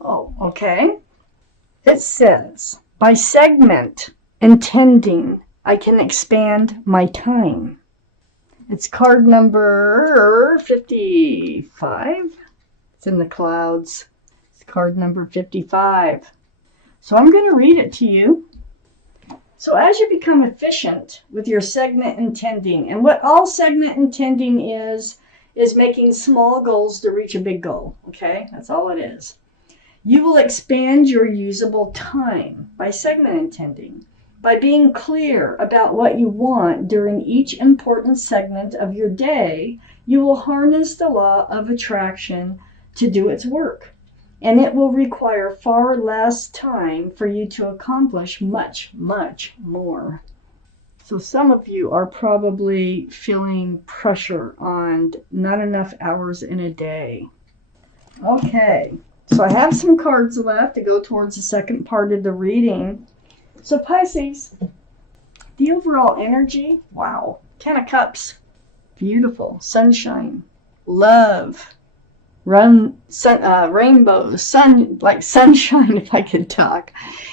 Oh, okay. It says, by segment intending, I can expand my time. It's card number 55. It's in the clouds. It's card number 55. So I'm going to read it to you. So as you become efficient with your segment intending, and what all segment intending is making small goals to reach a big goal. Okay, that's all it is. You will expand your usable time by segment intending. By being clear about what you want during each important segment of your day, you will harness the law of attraction to do its work. And it will require far less time for you to accomplish much, much more. So some of you are probably feeling pressure on not enough hours in a day. Okay, so I have some cards left to go towards the second part of the reading. So Pisces, the overall energy, wow. 10 of Cups, beautiful, sunshine, love, rainbows, sun, like sunshine if I could talk.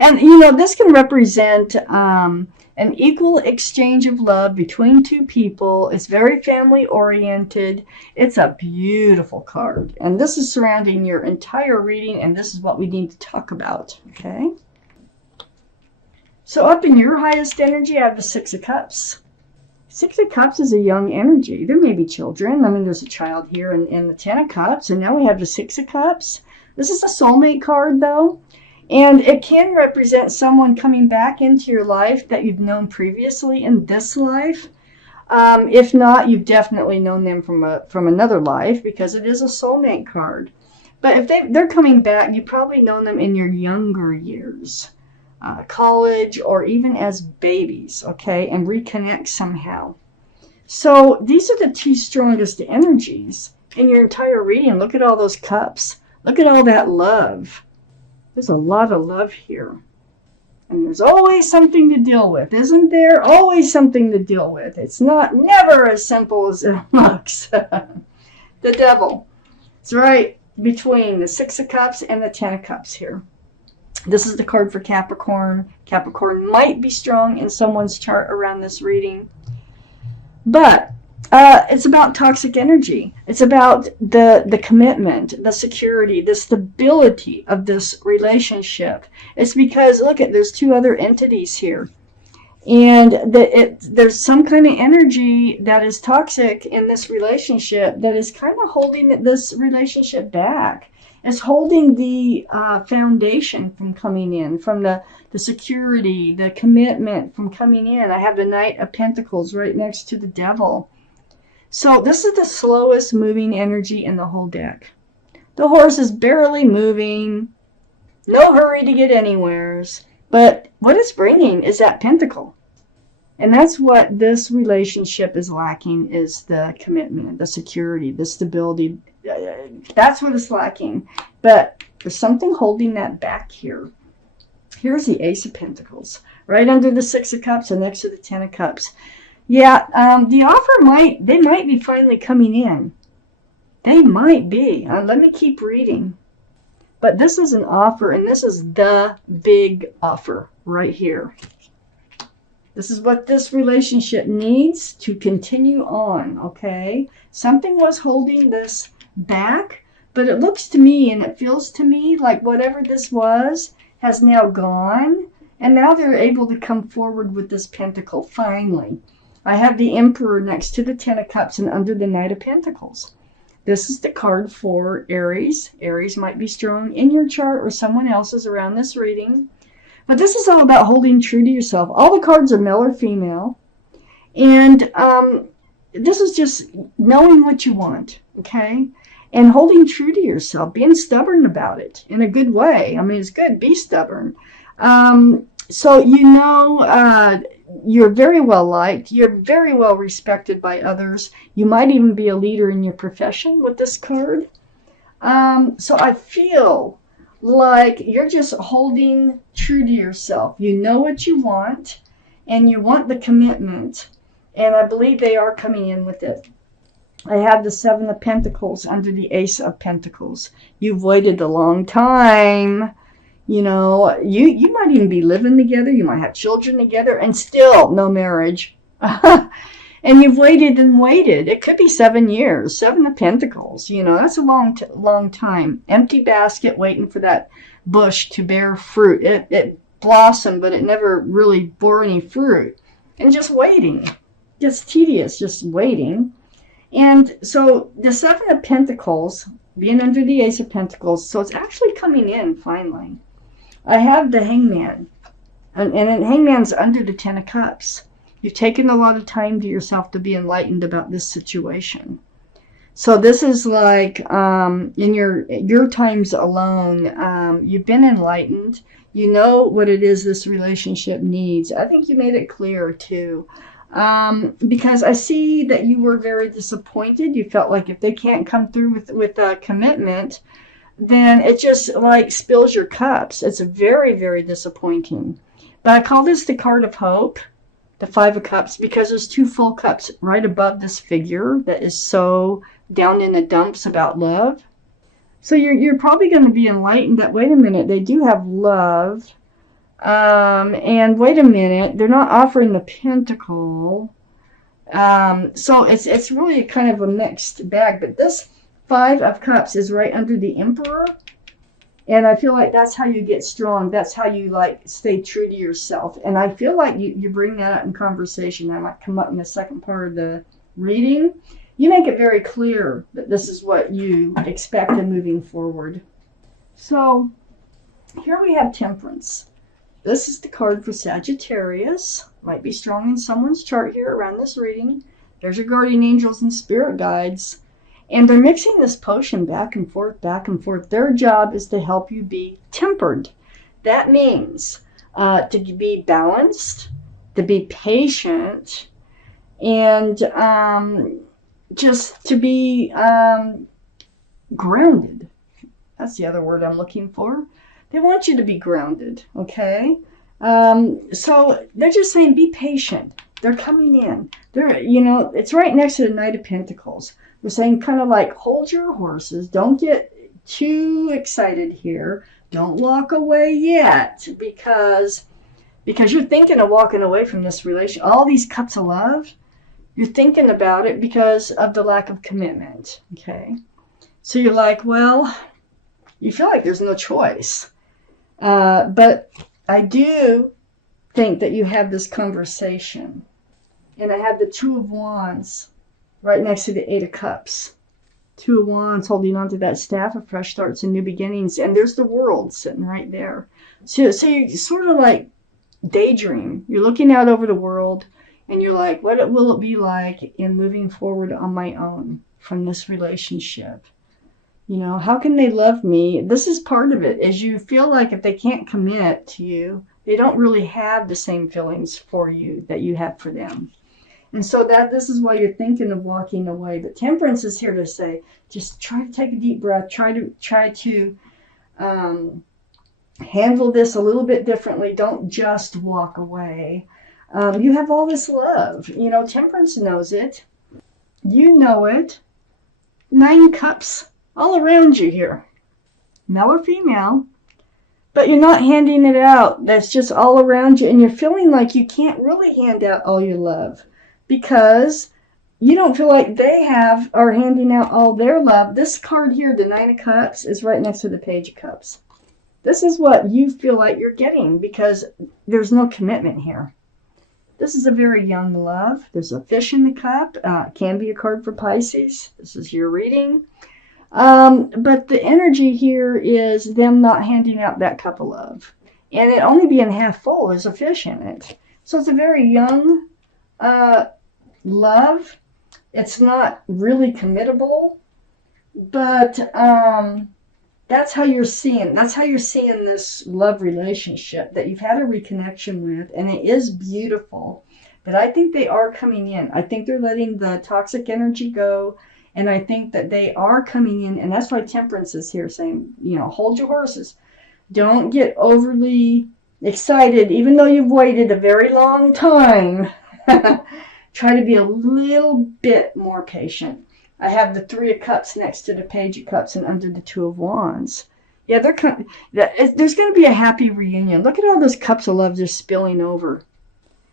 And this can represent an equal exchange of love between two people. It's very family oriented. It's a beautiful card. And this is surrounding your entire reading, and this is what we need to talk about, okay? So up in your highest energy, I have the Six of Cups. Six of Cups is a young energy. There may be children. I mean, there's a child here in the 10 of Cups, and now we have the Six of Cups. This is a soulmate card, though, and it can represent someone coming back into your life that you've known previously in this life. If not, you've definitely known them from another life, because it is a soulmate card. But if they're coming back, you've probably known them in your younger years. College, or even as babies, okay, and reconnect somehow. So these are the two strongest energies in your entire reading. Look at all those cups. Look at all that love. There's a lot of love here. And there's always something to deal with, isn't there? Always something to deal with. It's never as simple as it looks. The devil. It's right between the Six of Cups and the 10 of Cups here. This is the card for Capricorn. Capricorn might be strong in someone's chart around this reading. But it's about toxic energy. It's about the commitment, the security, the stability of this relationship. It's because, look, there's two other entities here. And there's some kind of energy that is toxic in this relationship that is kind of holding this relationship back. It's holding the foundation from coming in, from the security, the commitment from coming in. I have the Knight of Pentacles right next to the Devil. So this is the slowest moving energy in the whole deck. The horse is barely moving, no hurry to get anywheres. But what it's bringing is that pentacle. And that's what this relationship is lacking, is the commitment, the security, the stability. That's what it's lacking. But there's something holding that back here. Here's the Ace of Pentacles, right under the Six of Cups and next to the 10 of Cups. Yeah, the offer they might be finally coming in. They might be. Let me keep reading. But this is an offer, and this is the big offer right here. This is what this relationship needs to continue on, okay? Something was holding this back, but it looks to me and it feels to me like whatever this was has now gone, and now they're able to come forward with this pentacle finally. I have the Emperor next to the 10 of Cups and under the Knight of Pentacles. This is the card for Aries. Aries might be strong in your chart or someone else's around this reading. But this is all about holding true to yourself. All the cards are male or female. And this is just knowing what you want, okay? And holding true to yourself, being stubborn about it in a good way. I mean, it's good, be stubborn. So you're very well liked. You're very well respected by others. You might even be a leader in your profession with this card. So I feel like you're just holding true to yourself. You know what you want, and you want the commitment. And I believe they are coming in with it. I have the Seven of Pentacles under the Ace of Pentacles. You've waited a long time. You know, you might even be living together. You might have children together and still no marriage. And you've waited and waited. It could be 7 years. Seven of Pentacles. You know, that's a long time. Empty basket waiting for that bush to bear fruit. It blossomed, but it never really bore any fruit. And just waiting. Gets tedious just waiting. And so the Seven of Pentacles being under the Ace of Pentacles, so it's actually coming in finally. I have the Hangman, and Hangman's under the Ten of Cups. You've taken a lot of time to yourself to be enlightened about this situation. So this is like in your times alone, you've been enlightened. You know what it is this relationship needs. I think you made it clear too. Because I see that you were very disappointed. You felt like if they can't come through with a commitment, then it just like spills your cups. It's very, very disappointing. But I call this the card of hope, the Five of Cups, because there's two full cups right above this figure that is so down in the dumps about love. So you're probably going to be enlightened that, wait a minute, they do have love. And wait a minute, they're not offering the Pentacle. So it's really kind of a mixed bag. But this Five of Cups is right under the Emperor. And I feel like that's how you get strong. That's how you like stay true to yourself. And I feel like you bring that up in conversation. That might come up in the second part of the reading. You make it very clear that this is what you expect in moving forward. So here we have Temperance. This is the card for Sagittarius. Might be strong in someone's chart here around this reading. There's your guardian angels and spirit guides. And they're mixing this potion back and forth, back and forth. Their job is to help you be tempered. That means to be balanced, to be patient, and just to be grounded. That's the other word I'm looking for. They want you to be grounded, okay? So they're just saying be patient. They're coming in. They're, you know, it's right next to the Knight of Pentacles. We're saying kind of like hold your horses. Don't get too excited here. Don't walk away yet because you're thinking of walking away from this relation. All these cups of love, you're thinking about it because of the lack of commitment, okay? So you're like, well, you feel like there's no choice. But I do think that you have this conversation. And I have the Two of Wands right next to the Eight of Cups. Two of Wands holding on to that staff of fresh starts and new beginnings. And there's the World sitting right there. So you sort of like daydream. You're looking out over the world and you're like, what will it be like in moving forward on my own from this relationship? You know, how can they love me? This is part of it, is you feel like if they can't commit to you, they don't really have the same feelings for you that you have for them. And so this is why you're thinking of walking away. But Temperance is here to say, just try to take a deep breath. Try to handle this a little bit differently. Don't just walk away. You have all this love. You know, Temperance knows it. You know it. 9 cups all around you here. Male or female. But you're not handing it out. That's just all around you. And you're feeling like you can't really hand out all your love. Because you don't feel like they are handing out all their love. This card here, the Nine of Cups, is right next to the Page of Cups. This is what you feel like you're getting because there's no commitment here. This is a very young love. There's a Fish in the Cup. Can be a card for Pisces. This is your reading. But the energy here is them not handing out that cup of love. And it only being half full. There's a fish in it. So it's a very young love. It's not really committable, but that's how you're seeing this love relationship that you've had a reconnection with, and it is beautiful. But I think they are coming in. I think they're letting the toxic energy go, and I think that they are coming in, and that's why Temperance is here saying, you know, hold your horses. Don't get overly excited, even though you've waited a very long time. Try to be a little bit more patient. I have the Three of Cups next to the Page of Cups and under the Two of Wands. Yeah, there's going to be a happy reunion. Look at all those cups of love just spilling over.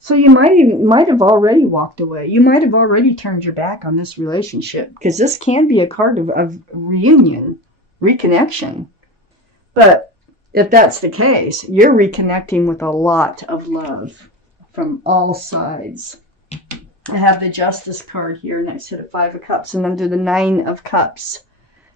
So you might have already walked away. You might have already turned your back on this relationship, because this can be a card of reunion, reconnection. But if that's the case, you're reconnecting with a lot of love from all sides. I have the Justice card here next to the Five of Cups and under the Nine of Cups.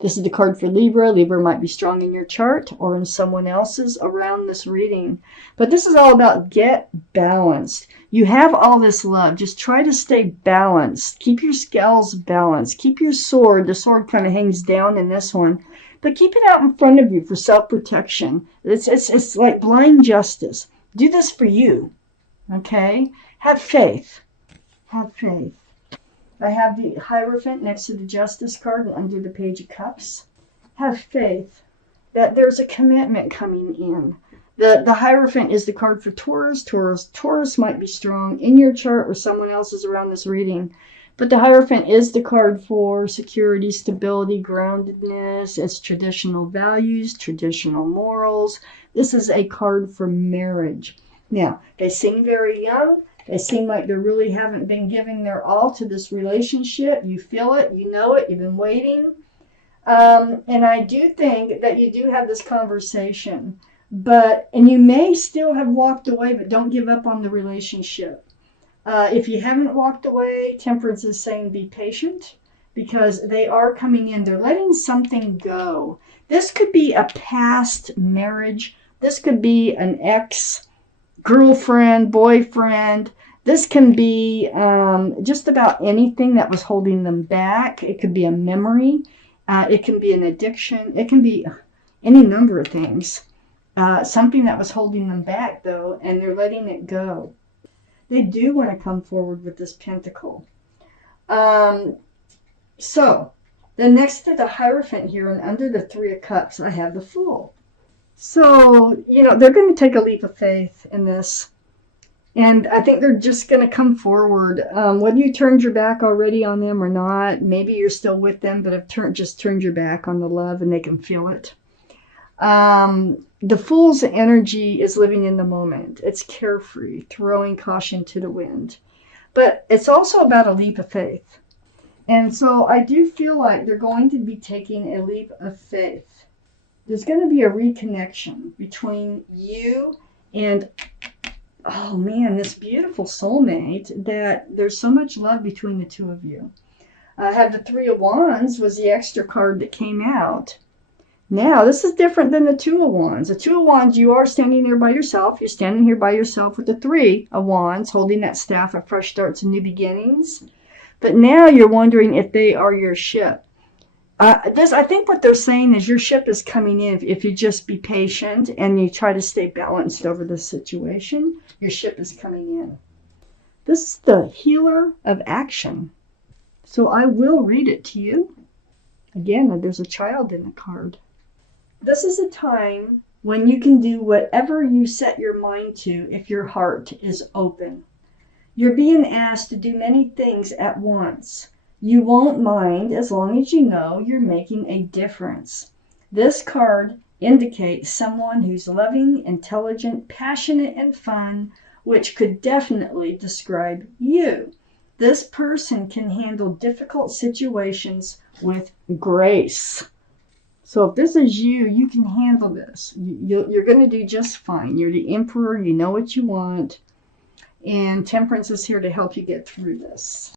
This is the card for Libra. Libra might be strong in your chart or in someone else's around this reading. But this is all about get balanced. You have all this love. Just try to stay balanced. Keep your scales balanced. Keep your sword. The sword kind of hangs down in this one. But keep it out in front of you for self-protection. It's like blind justice. Do this for you. Okay? Have faith. Have faith. I have the Hierophant next to the Justice card and under the Page of Cups. Have faith that there's a commitment coming in. The Hierophant is the card for Taurus. Taurus might be strong in your chart or someone else's around this reading. But the Hierophant is the card for security, stability, groundedness. It's traditional values, traditional morals. This is a card for marriage. Now, they seem very young. They seem like they really haven't been giving their all to this relationship. You feel it. You know it. You've been waiting. And I do think that you do have this conversation. And you may still have walked away, but don't give up on the relationship. If you haven't walked away, Temperance is saying be patient, because they are coming in. They're letting something go. This could be a past marriage. This could be an ex-girlfriend, boyfriend. This can be just about anything that was holding them back. It could be a memory. It can be an addiction. It can be any number of things. Something that was holding them back, though, and they're letting it go. They do want to come forward with this Pentacle. So, then next to the Hierophant here and under the Three of Cups, I have the Fool. So, they're going to take a leap of faith in this. And I think they're just going to come forward. Whether you turned your back already on them or not, maybe you're still with them, but have just turned your back on the love and they can feel it. The Fool's energy is living in the moment. It's carefree, throwing caution to the wind. But it's also about a leap of faith. And so I do feel like they're going to be taking a leap of faith. There's going to be a reconnection between you and, oh man, this beautiful soulmate, that there's so much love between the two of you. I have the Three of Wands was the extra card that came out. Now, this is different than the Two of Wands. The Two of Wands, you are standing there by yourself. You're standing here by yourself with the Three of Wands, holding that staff of fresh starts and new beginnings. But now you're wondering if they are your ship. I think what they're saying is your ship is coming in. If you just be patient and you try to stay balanced over this situation, your ship is coming in. This is the Healer of Action. So I will read it to you. Again, there's a child in the card. This is a time when you can do whatever you set your mind to if your heart is open. You're being asked to do many things at once. You won't mind as long as you know you're making a difference. This card indicates someone who's loving, intelligent, passionate, and fun, which could definitely describe you. This person can handle difficult situations with grace. So if this is you, you can handle this. You're going to do just fine. You're the Emperor. You know what you want. And Temperance is here to help you get through this.